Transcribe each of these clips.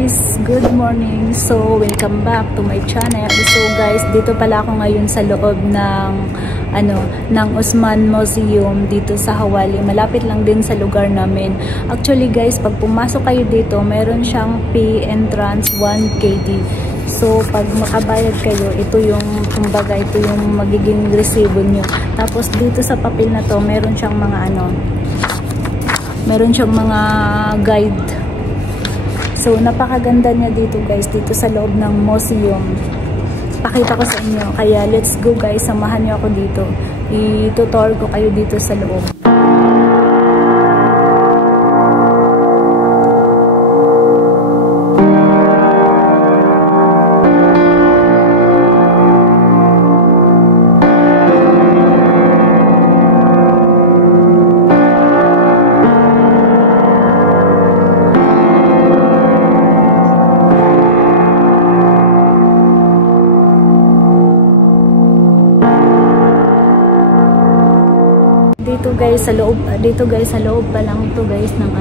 guys! Good morning! So, welcome back to my channel. So guys, dito pala ako ngayon sa loob ng ng Usman Museum dito sa Hawali. Malapit lang din sa lugar namin. Actually guys, pag pumasok kayo dito, meron siyang pay entrance 1 KD. So, pag makabayad kayo, ito yung, kumbaga, ito yung magiging resibo nyo. Tapos dito sa papel na to, meron siyang mga meron siyang mga guide. So, napakaganda niya dito guys, dito sa loob ng museum. Pakita ko sa inyo. Kaya, let's go guys, samahan niyo ako dito. I-tutor ko kayo dito sa loob. Dito guys sa loob pa lang to guys ng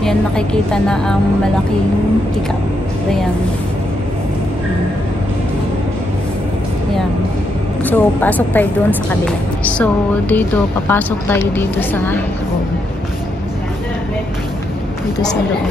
yan, makikita na ang malaking teacup. Ayan. Ayan. So, pasok tayo doon sa kabila. So, dito, papasok tayo dito sa loob. Dito sa loob.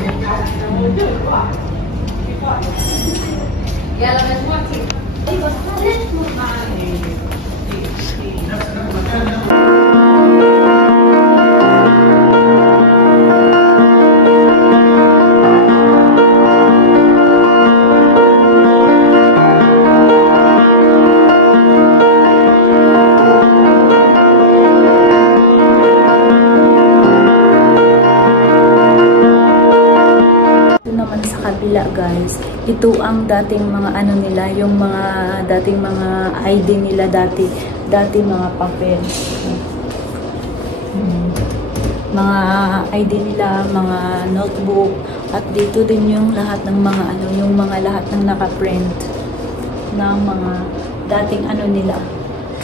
Guys, ito ang dating mga nila, yung mga dating mga ID nila dati mga papel, mga ID nila, mga notebook, at dito din yung lahat ng mga yung mga lahat ng naka-print ng mga dating nila,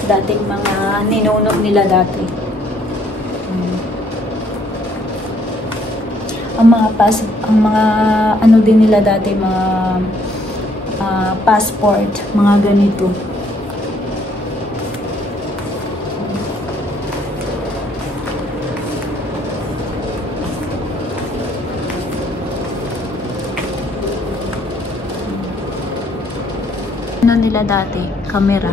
dating mga ninuno nila dati. Ang mga din nila dati, mga passport, mga ganito. Nila dati, camera.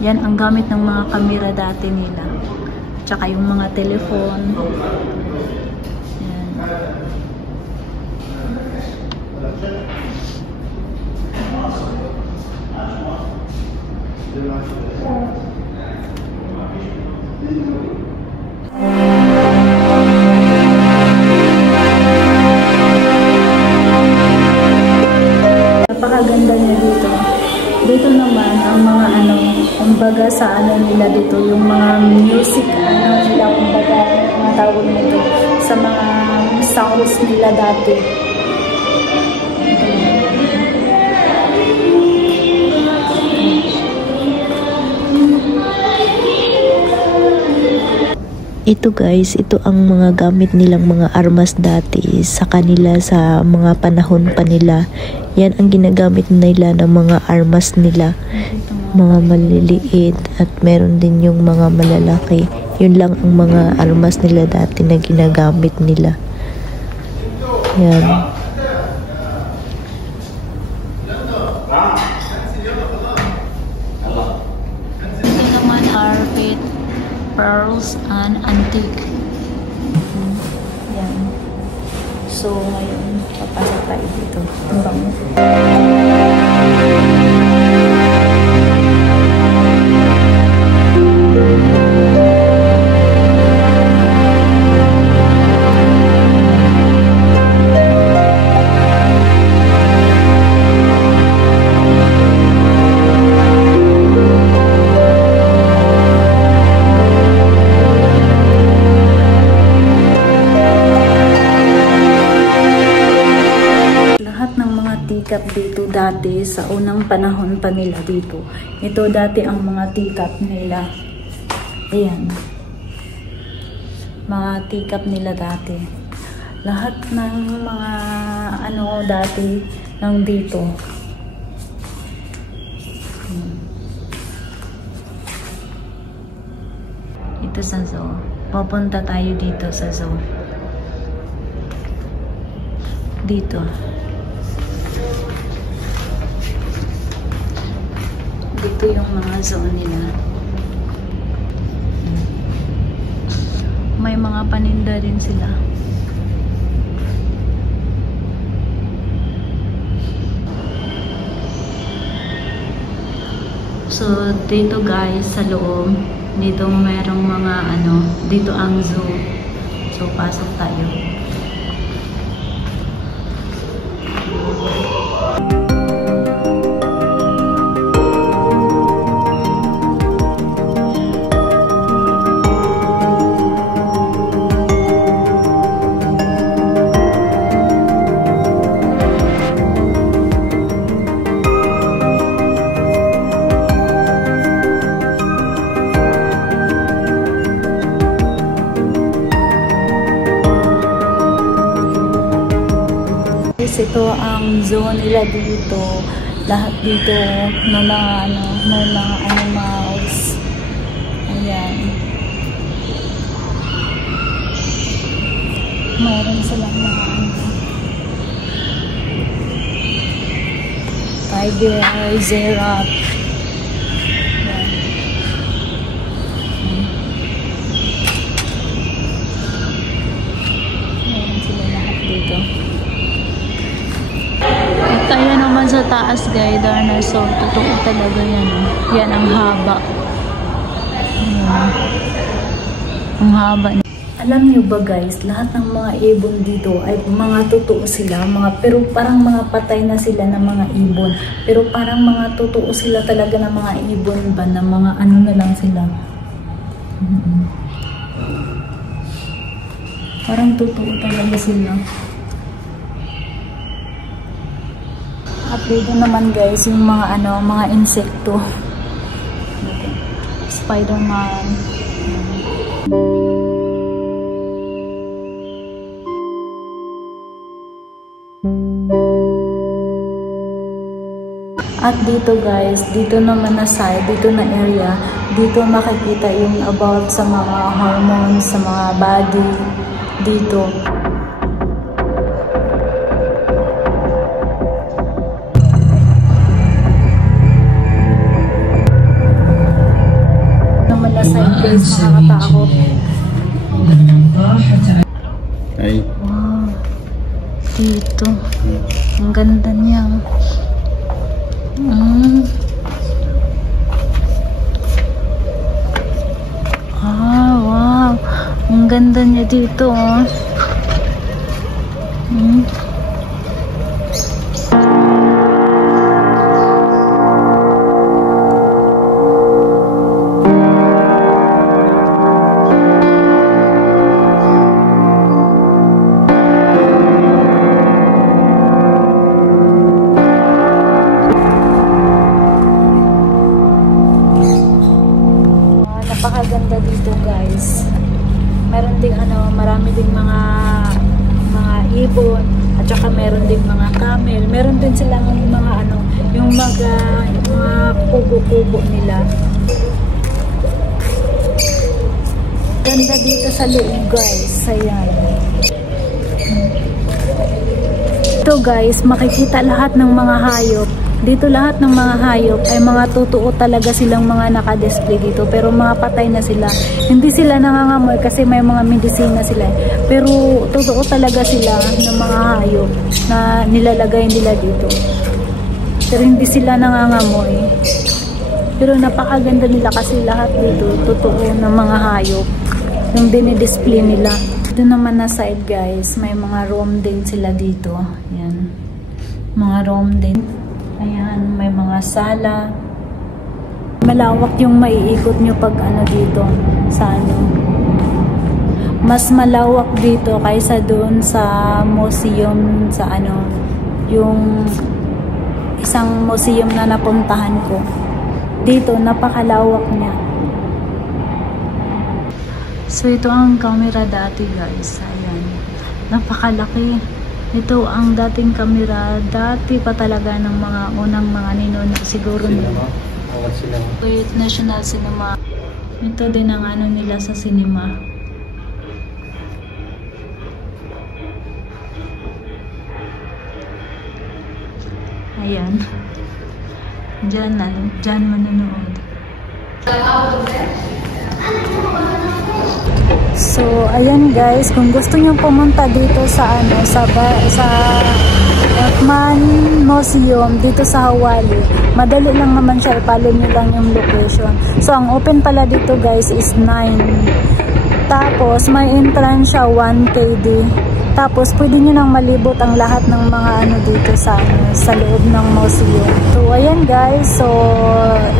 Yan ang gamit ng mga camera dati nila. Tsaka yung mga telephone. Napakaganda niya dito. Dito naman ang mga kumbaga sa nila dito, yung mga music nila, kumbaga mga tawag nito sa mga sounds nila dati. Ito guys, ito ang mga gamit nilang mga armas dati sa kanila, sa mga panahon pa nila. Yan ang ginagamit nila ng mga armas nila, mga maliliit at meron din yung mga malalaki. Yun lang ang mga armas nila dati na ginagamit nila. Yan. Ito naman are pearls and antique. Yan. So, ngayon, papasok tayo dito. Dito dati sa unang panahon pa nila dito. Ito dati ang mga teacup nila. Ayan. Mga teacup nila dati. Lahat ng mga ano dati nandito. Ito sa zoo. Pupunta tayo dito sa zoo. Dito. Dito yung mga zoo nila. May mga paninda rin sila. So, dito guys, sa loob, dito merong mga ano, dito ang zoo. So, pasok tayo. Ito ang zoo nila dito. Lahat dito ng mga ano, ng mga animals. Ayan. Mayroon silang mga ano. Tiger, giraffe. Ayan. Mayroon sila lahat dito. Tayo naman sa taas guys, dinosaur. Totoo talaga yan. Yan ang haba. Ang haba. Alam niyo ba guys, lahat ng mga ibon dito ay mga totoo sila. Pero parang mga patay na sila ng mga ibon. Pero parang mga totoo sila talaga ng mga ibon ba? Na mga ano na lang sila. Parang totoo talaga sila. At dito naman guys, yung mga ano, mga insekto. Spider-Man. At dito guys, dito naman na side, dito na area, dito makikita yung about sa mga hormones, sa mga body dito. Guys, nakakatakot. Ay. Wow. Dito. Ang ganda niya. Wow. Ang ganda niya dito. Napakaganda dito guys. Meron ding ano, marami ding mga ibon at saka meron ding mga camel. Meron din silang mga ano, yung mga kubo-kubo nila. Ganda dito sa loob guys. Ayan. Ito guys, makikita lahat ng mga hayop. Dito lahat ng mga hayop ay mga totoo talaga silang mga naka-display dito. Pero mga patay na sila. Hindi sila nangangamoy kasi may mga medisina sila. Pero totoo talaga sila ng mga hayop na nilalagay nila dito. Pero hindi sila nangangamoy. Pero napakaganda nila kasi lahat dito totoo ng mga hayop. Yung dinidisplay nila. Dito naman na side guys, may mga room din sila dito. Yan. Mga room din. Ayan, may mga sala. Malawak yung maiikot nyo pag ano dito sa ano. Mas malawak dito kaysa doon sa museum sa ano, yung isang museum na napuntahan ko. Dito napakalawak niya. So ito ang camera dati guys. Ayan. Napakalaki. Ito ang dating kamera. Dati pa talaga ng mga unang mga ninuno siguro. Kuwait National Cinema. Ito din ang ano nila sa cinema. Ayan. Diyan manonood. So, ayan guys, kung gusto niyo pumunta dito sa Uthman Museum dito sa Hawali, madali lang naman siya, i-follow niyo lang yung location. So, ang open pala dito guys is 9. Tapos, may entrance siya 1 KD. Tapos, pwede nyo nang malibot ang lahat ng mga ano dito sa loob ng museum. So, ayan guys. So,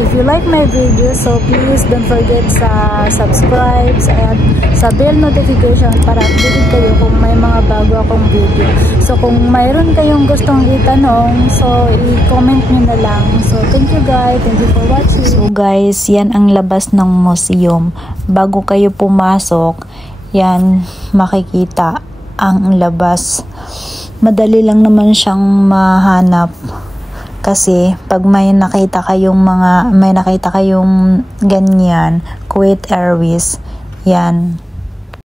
if you like my video, so please don't forget sa subscribe at sa bell notification para updated kayo kung may mga bago akong video. So, kung mayroon kayong gustong itanong, so i-comment nyo na lang. So, thank you guys. Thank you for watching. So guys, yan ang labas ng museum. Bago kayo pumasok, yan makikita ang labas. Madali lang naman siyang mahanap kasi pag may nakita kayong ganyan, Kuwait Airways, yan